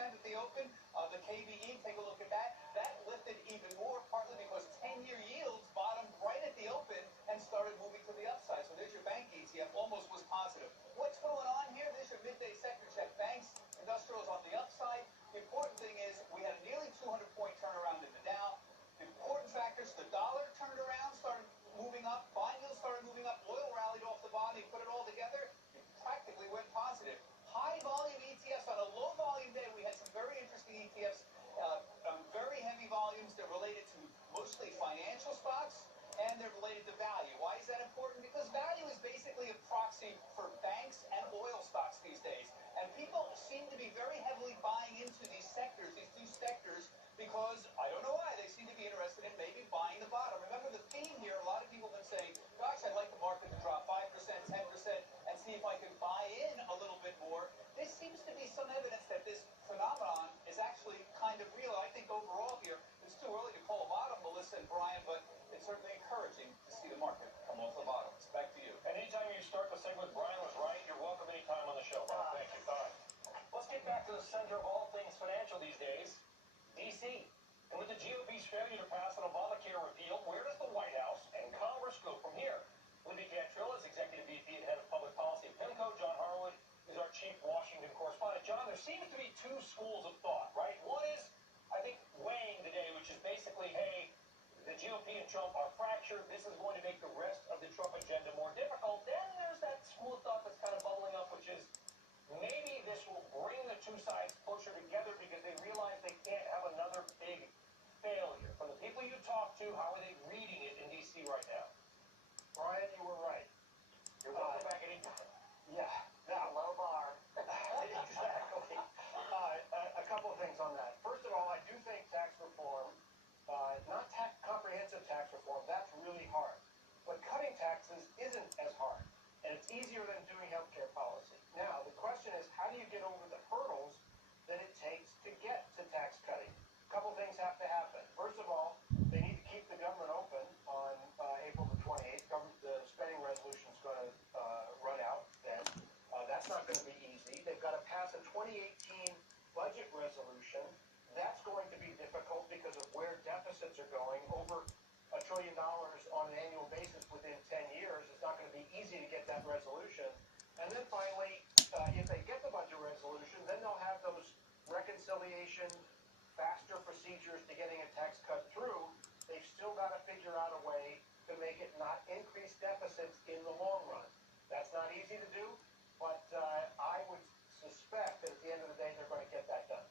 at the open. The KBE, take a look at that. That lifted even more, partly because 10-year yields bottomed right at the open and started moving to the upside. So there's your bank ETF, almost was positive. What's going on here? There's your midday sector check. Banks, industrials on the upside. The important thing is we had a nearly 200-point turnaround in the Dow. The important factors, the dollar turned around, started moving up. Bond yields started moving up. Oil rallied off the bottom. You put it all together, it practically went positive. High volume ETFs on a low volume day. We had some very interesting ETFs, very heavy volumes. They're related to mostly financial stocks and they're related to value. Why is that important? Because value is basically a proxy for banks and oil stocks these days. And people seem to be very heavily buying into these sectors, these two sectors, because I don't know why, they seem to be interested in maybe buying the bottom. Remember the theme here, a lot of people have been saying, gosh, I'd like the market to drop 5%, 10%, and see if I can buy in a little bit more. There seems to be some evidence that this phenomenon is actually kind of real. I think overall here, it's too early to call a bottom, Melissa and Brian, but it's certainly encouraging to see the market come off the bottom. It's back to you. Anytime you start the segment, Brian was right. You're welcome anytime on the show. Thank you. Let's get back to the center of all things financial these days, D.C. And with the GOP's failure to pass an Obamacare repeal, where does the White House and Congress go from here? Libby Cantrell is Executive VP and Head of Public Policy at PIMCO. John Harwood is our Chief Washington Correspondent. John, there seems to be two schools of thought, right? One is, I think, weighing today, which is basically, hey, the GOP and Trump are fractured. This is going to make the rest of the Trump agenda more difficult. Then there's that school of thought that's kind of bubbling up, which is maybe this will bring the two sides closer together because they realize they can't have another big failure. From the people you talk to, how are they reading it in D.C. right now? Brian, you were right. You're welcome back anytime. Yeah, low bar. Exactly. A couple of things on that. First of all, I do think tax reform, not comprehensive tax reform, that's really hard. But cutting taxes isn't as hard. And it's easier than doing healthcare policy. Now, the question is, how do you get over the hurdles that it takes to get to tax cutting? A couple things have to happen. First of all, they need to keep the government open on April the 28th. The spending resolution is going to run out then. That's not going to be easy. They've got to pass a 2018 budget resolution. That's going to be difficult because of where deficits are going. Over $1 trillion on an annual basis within 10 years. It's not going to be easy to get that resolution. And then finally, if they get the budget resolution, then they'll have those reconciliation, faster procedures to getting a tax cut through. They've still got to figure out a way to make it not increase deficits in the long run. That's not easy to do, but I would suspect that at the end of the day, they're going to get that done.